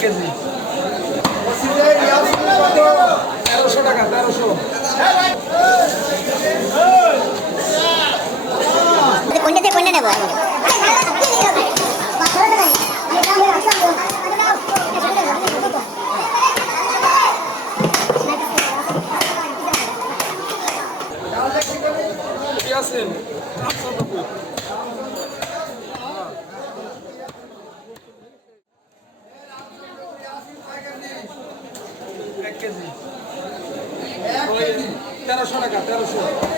KG 1300 টাকা 1300 কোনটাতে কোনটা নেব ইয়াসিন কেজি 1300 টাকা 1300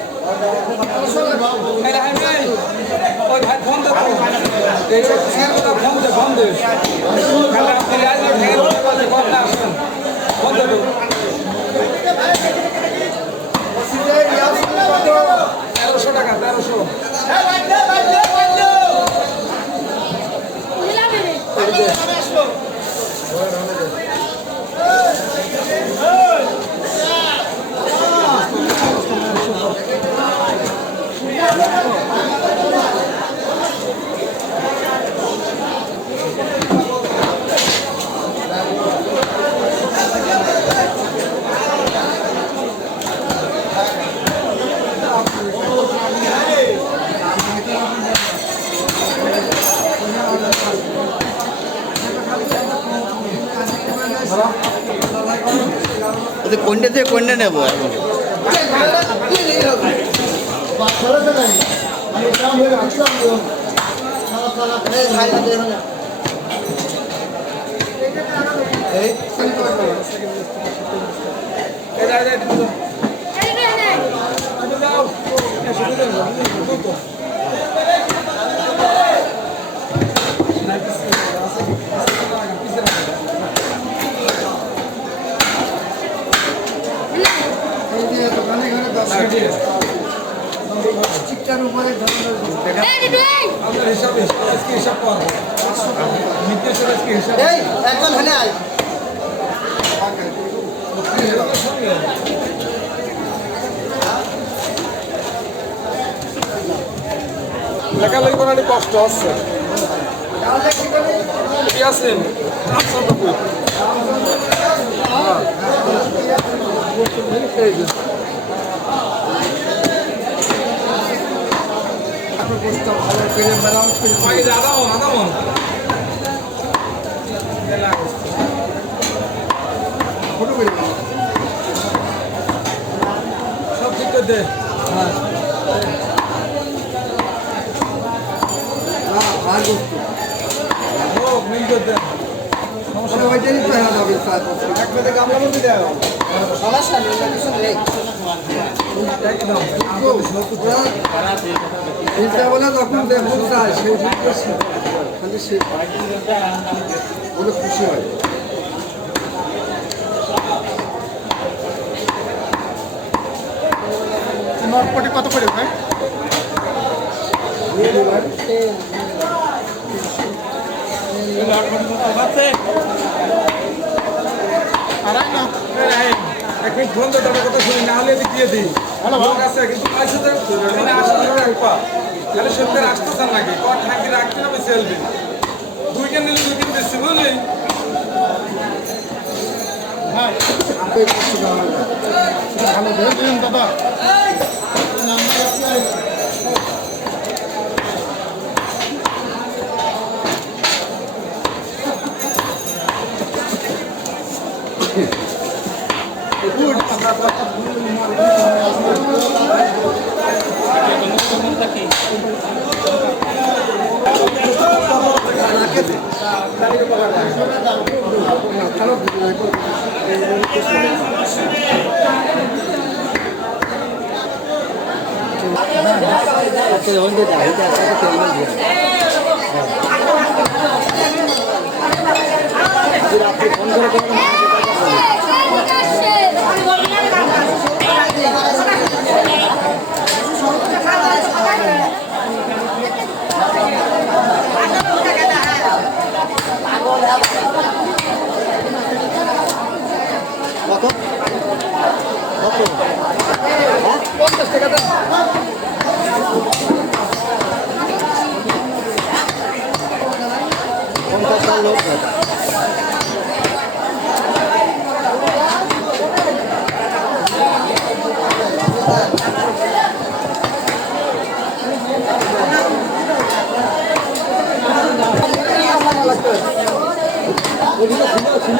ওই ভাই ফোন দে ফোন দে খালি আপনি আসলে ঢের কত না আসেন ফোন দে 1300 টাকা 1300 কোনটা থেকে কোনটা নেবো এখন চিকটার উপরে আপনার হিসাবে হিসাব করবো হিসাব একদম ভালো আয় লেখালেখি করার কষ্ট হচ্ছে ইয়াসিন 890 সব ঠিক করে দে আর বস্তু মিল করে দে সমস্যা ওইটাই তো হ্যাঁ হবে স্যার এক পেতে গামলা মধ্যে দেয় সমস্যা নেই কিছু নেই এইটা বলে যখন দেখো চায় সেই খালি সে বলে খুশি হয় নটপটি কত করে ভাই ফোন তো টাকা কথা শুনি না হলে দিয়ে দিই লোক আছে কিন্তু পয়সা তো তাহলে সরকার আসতেছেন নাকি কট নাকি রাখতে হবে সেলবি দুইটা নিলে দুই দিন বেশি বুঝলি ভালো ধরে দাদা ওগুলো ছিল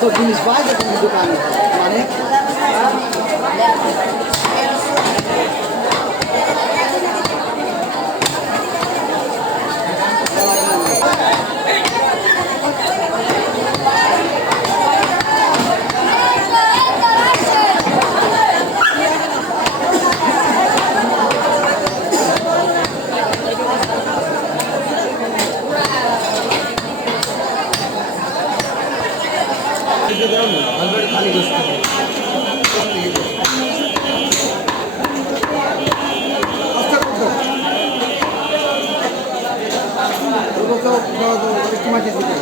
তো জিনিস পাই যখন দোকানে মানে একটু মাঝে দিকে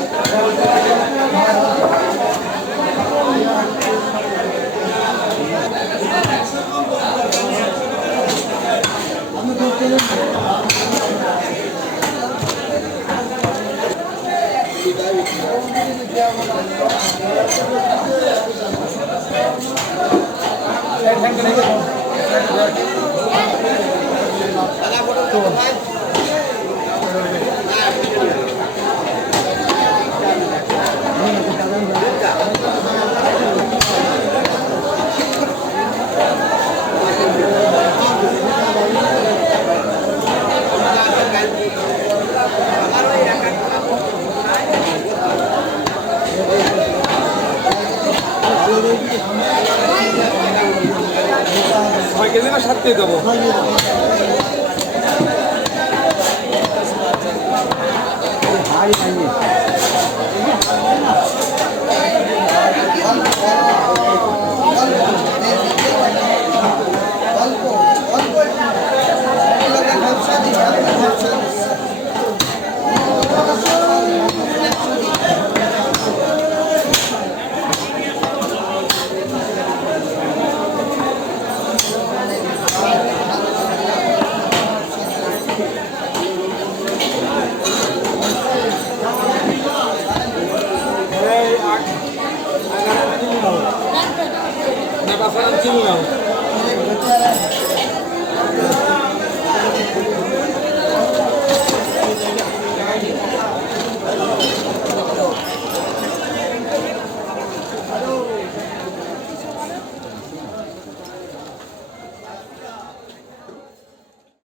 ছয় কেজি না 7 কেজি দেবো? না বাসার চিনি নাও।